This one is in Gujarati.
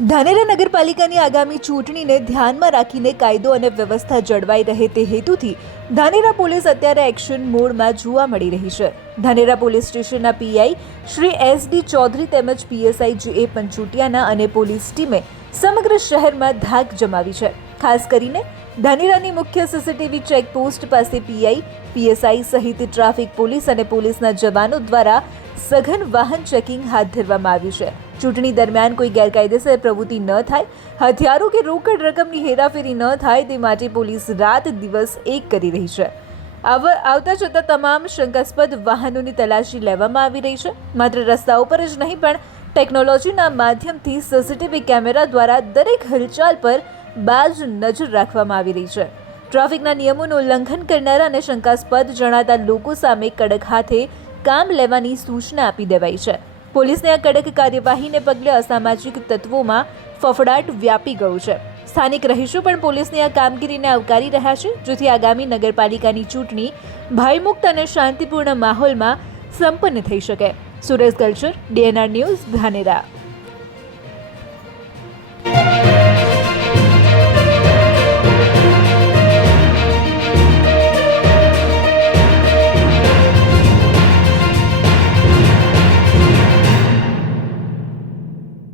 ધાનેરા નગરપાલિકાની આગામી ચૂંટણીને ધ્યાનમાં રાખીને કાયદો અને વ્યવસ્થા જળવાઈ રહે તે હેતુથી ધાનેરા પોલીસ અત્યારે એક્શન મોડમાં જોવા મળી રહી છે। ધાનેરા પોલીસ સ્ટેશનના પીઆઈ શ્રી એસડી ચૌધરી તેમજ પીએસઆઈ જે પંચોટિયાના અને પોલીસ ટીમે સમગ્ર શહેરમાં ધાક જમાવી છે। ખાસ કરીને ધાનેરાની મુખ્ય સીસીટીવી ચેકપોસ્ટ પાસે પીઆઈ પીએસઆઈ સહિત ટ્રાફિક પોલીસ અને પોલીસના જવાનો દ્વારા સઘન વાહન ચેકિંગ હાથ ધરવામાં આવ્યું છે। ચૂંટણી દરમિયાન કોઈ ગેરકાયદેસર પ્રવૃત્તિ ન થાય, હથિયારો કે રોકડ રકમની હેરાફેરી ન થાય તે માટે પોલીસ રાત દિવસ એક કરી રહી છે। આવતા જતા તમામ શંકાસ્પદ વાહનોની તલાશી લેવામાં આવી રહી છે। માત્ર રસ્તાઓ પર જ નહીં પણ ટેકનોલોજીના માધ્યમથી સીસીટીવી કેમેરા દ્વારા દરેક હલચાલ પર બાજ નજર રાખવામાં આવી રહી છે। ટ્રાફિકના નિયમોનું ઉલ્લંઘન કરનારા અને શંકાસ્પદ જણાતા લોકો સામે કડક હાથે કામ લેવાની સૂચના આપી દેવાઈ છે। પોલીસની આ કડક કાર્યવાહીને પગલે અસામાજિક તત્વોમાં ફફડાટ વ્યાપી ગયો છે। સ્થાનિક રહીશો પણ પોલીસની આ કામગીરીને આવકારી રહ્યા છે, જેથી આગામી નગરપાલિકાની ચૂંટણી ભયમુક્ત અને શાંતિપૂર્ણ માહોલમાં સંપન્ન થઈ શકે। Suresh Galchar, DNR news, Dhanera.